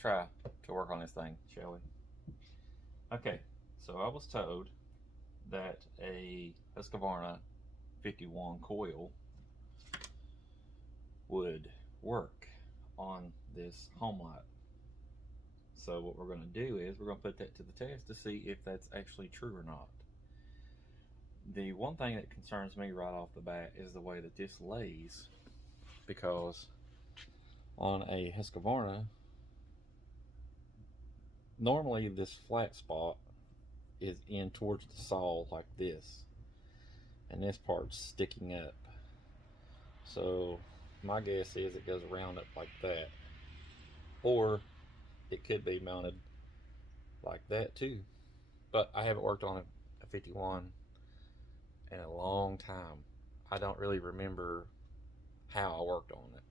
try to work on this thing, shall we? Okay, so I was told that a Husqvarna 51 coil would work on this Homelite. So what we're going to do is we're going to put that to the test to see if that's actually true or not. The one thing that concerns me right off the bat is the way that this lays, because on a Husqvarna, normally this flat spot is in towards the saw like this, and this part's sticking up. So my guess is it goes around it like that, or it could be mounted like that too. But I haven't worked on a 51 in a long time. I don't really remember how I worked on it.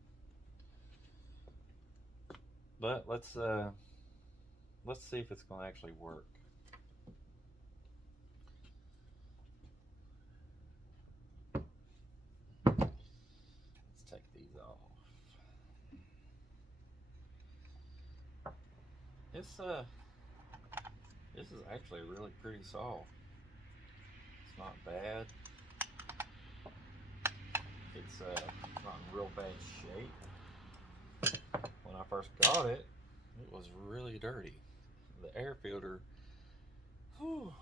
But let's see if it's going to actually work. Let's take these off. This is actually really pretty soft. It's not bad. It's not in real bad shape. When I first got it, it was really dirty. The air filter, whew,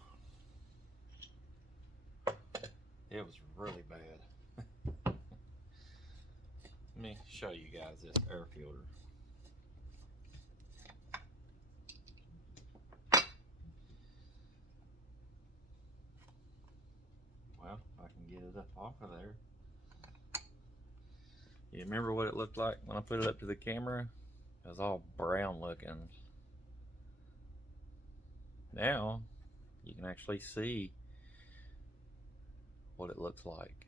it was really bad. Let me show you guys this air filter. Well, I can get it up off of there. You remember what it looked like when I put it up to the camera? It was all brown looking. Now you can actually see what it looks like.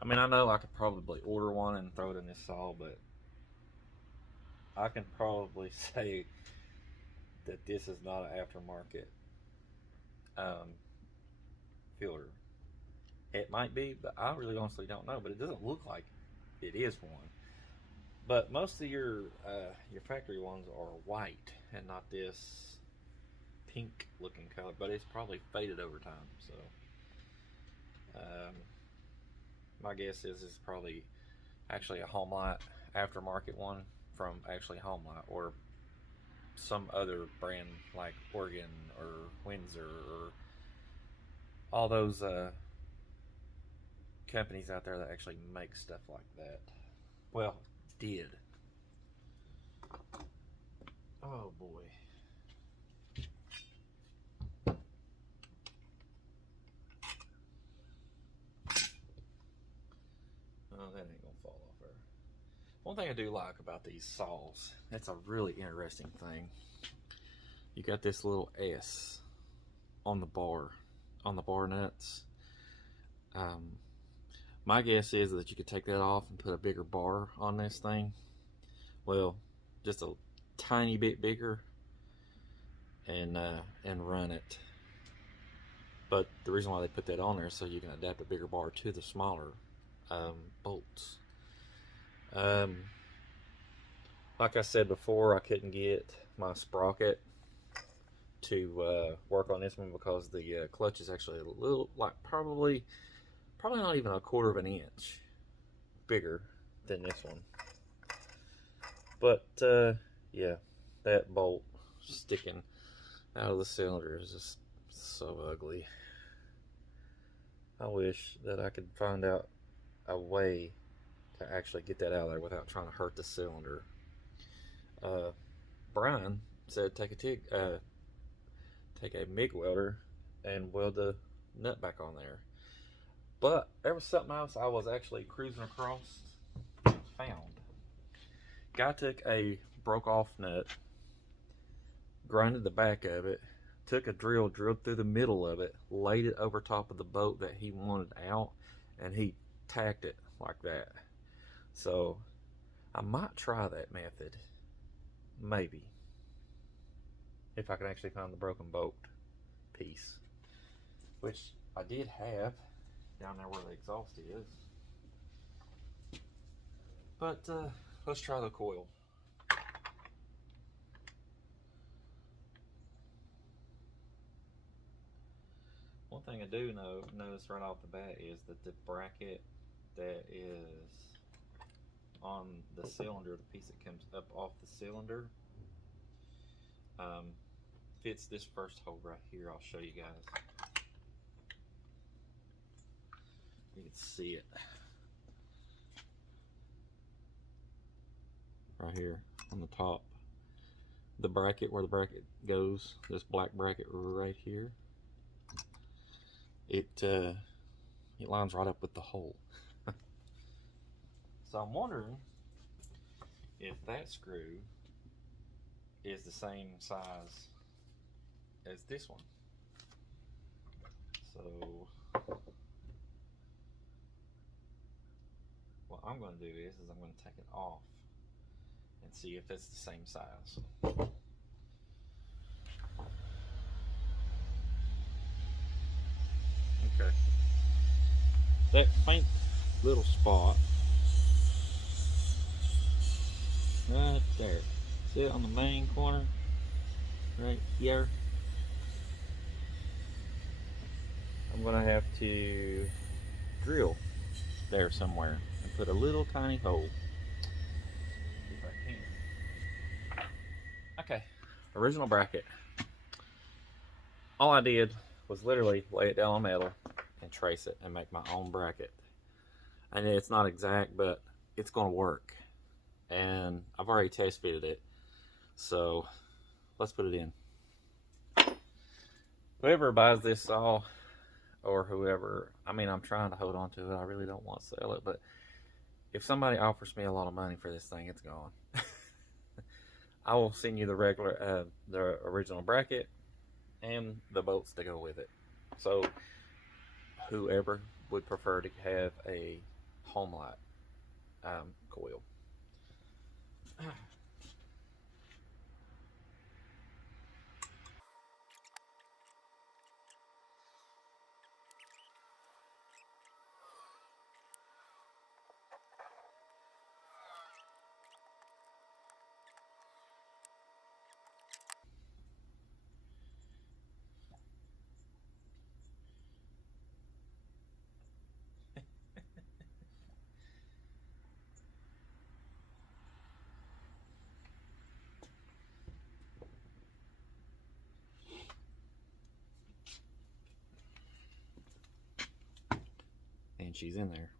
I mean, I know I could probably order one and throw it in this saw, but I can probably say that this is not an aftermarket filter. It might be, but I really honestly don't know. But it doesn't look like it is one. But most of your factory ones are white and not this pink looking color. But it's probably faded over time. So my guess is it's probably actually a Homelite aftermarket one from actually Homelite, or some other brand like Oregon or Windsor or all those companies out there that actually make stuff like that. Well, did. Oh boy. Oh, that ain't gonna fall off there. One thing I do like about these saws, that's a really interesting thing. You got this little S on the bar nuts. My guess is that you could take that off and put a bigger bar on this thing. Well, just a tiny bit bigger, and run it. But the reason why they put that on there is so you can adapt a bigger bar to the smaller bolts. Like I said before, I couldn't get my sprocket to work on this one because the clutch is actually a little, like probably not even a quarter of an inch bigger than this one. But yeah, that bolt sticking out of the cylinder is just so ugly. I wish that I could find out a way to actually get that out of there without trying to hurt the cylinder. Brian said take a MIG welder and weld the nut back on there. But there was something else I was actually cruising across and found. Guy took a broke off nut, grinded the back of it, took a drill, drilled through the middle of it, laid it over top of the bolt that he wanted out, and he tacked it like that. So I might try that method, maybe, if I can actually find the broken bolt piece, which I did have down there where the exhaust is. But let's try the coil. One thing I do notice right off the bat is that the bracket that is on the cylinder, the piece that comes up off the cylinder, fits this first hole right here. I'll show you guys. You can see it right here on the top. The bracket, where the bracket goes, this black bracket right here, it lines right up with the hole. So I'm wondering if that screw is the same size as this one. So what I'm going to do is I'm going to take it off and see if it's the same size. Okay. That faint little spot right there. See it on the main corner? Right here. I'm gonna have to drill there somewhere and put a little tiny hole if I can. Okay, original bracket. All I did was literally lay it down on metal and trace it and make my own bracket. I know it's not exact, but it's gonna work. And I've already test fitted it, so let's put it in. Whoever buys this saw, or whoever, I mean, I'm trying to hold on to it. I really don't want to sell it, but if somebody offers me a lot of money for this thing, it's gone. I will send you the regular, the original bracket and the bolts to go with it. So whoever would prefer to have a Homelite coil. And she's in there.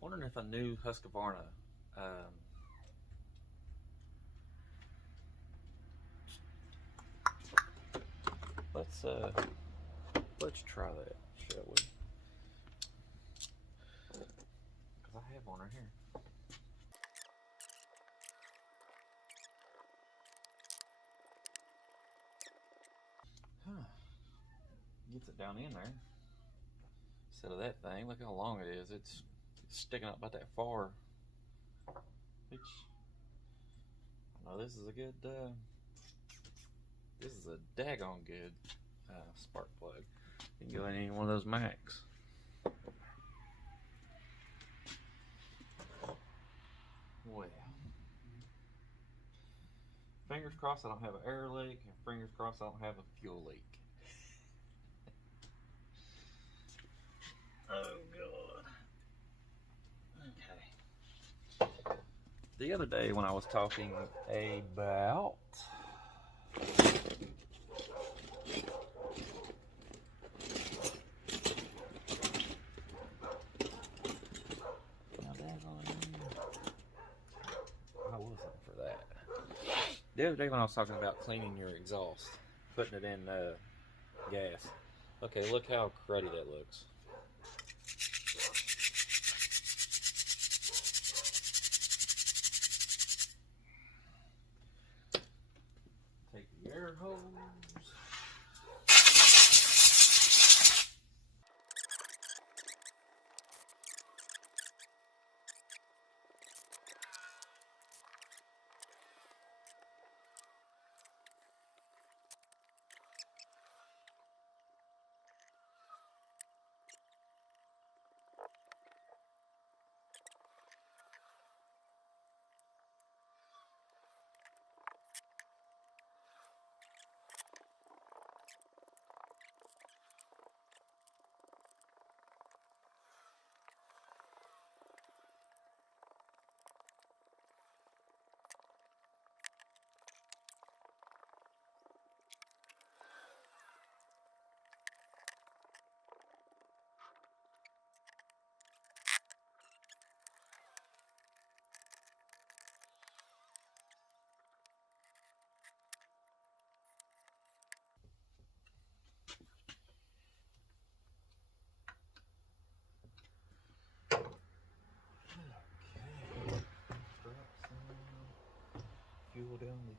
Wondering if a new Husqvarna let's try that, shall we? Because I have one right here. gets it down in there. Instead of that thing, look how long it is. It's sticking up about that far. Which, I know this is a good, this is a daggone good spark plug. You can go in any one of those Macs. Well, fingers crossed I don't have an air leak, and fingers crossed I don't have a fuel leak. Oh god. Okay. The other day when I was talking about the other day when I was talking about cleaning your exhaust, putting it in gas. Okay, look how cruddy that looks. Take the air hose. Fuel down the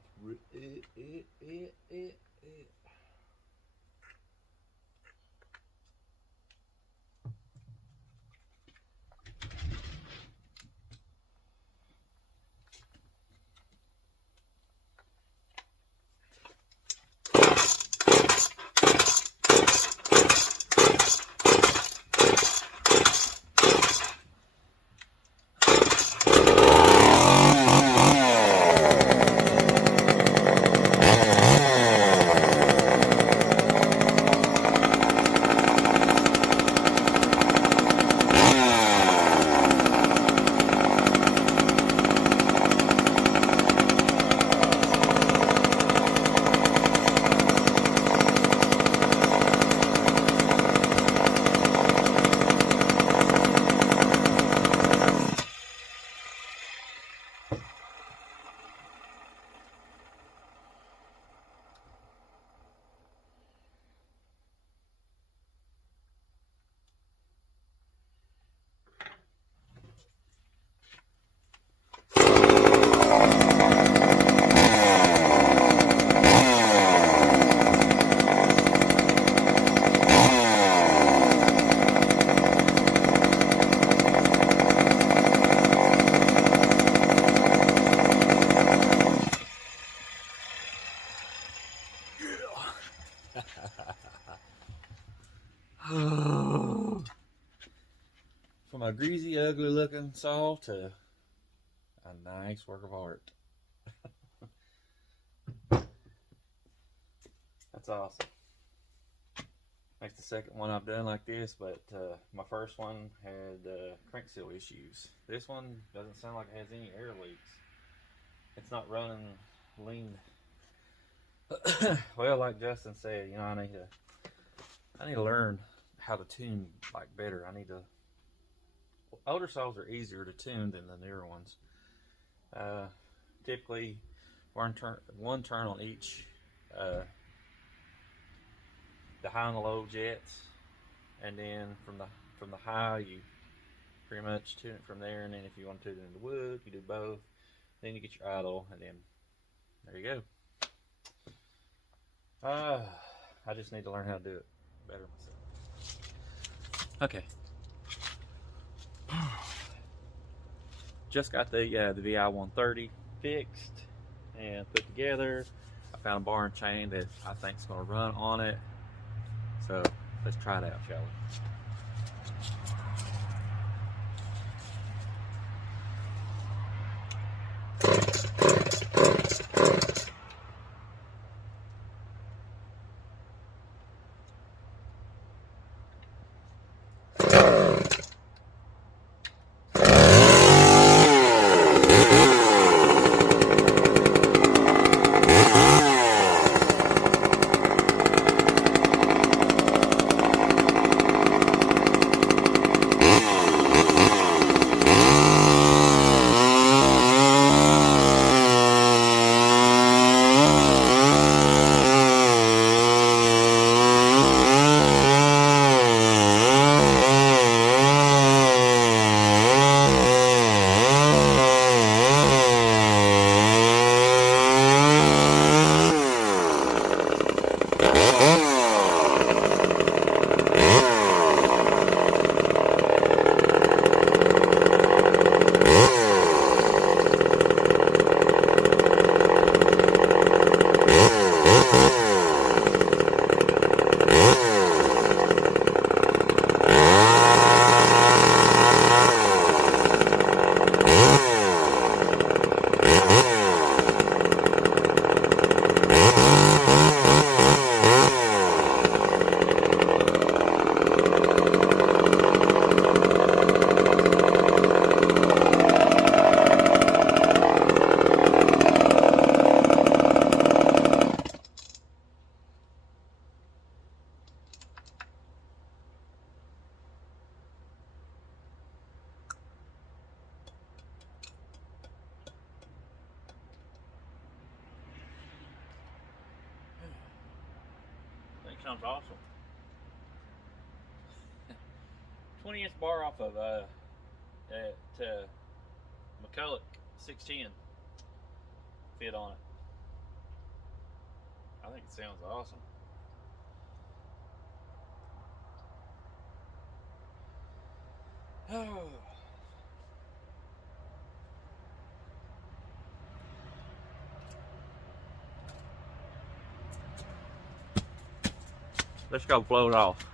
From a greasy, ugly looking saw to a nice work of art. That's awesome. That's the second one I've done like this, but my first one had crank seal issues. This one doesn't sound like it has any air leaks. It's not running lean. Well, like Justin said, you know, I need to learn how to tune like better. Older saws are easier to tune than the newer ones. Typically, one turn on each, the high and the low jets, and then from the high you pretty much tune it from there. And then if you want to tune it into wood, you do both. Then you get your idle, and then there you go. I just need to learn how to do it. better myself. Okay. Just got the VI-130 fixed and put together. I found a bar and chain that I think is going to run on it. So let's try it out, shall we? Sounds awesome. 20-inch bar off of McCulloch 610 fit on it. I think it sounds awesome. Oh. Let's go blow it off.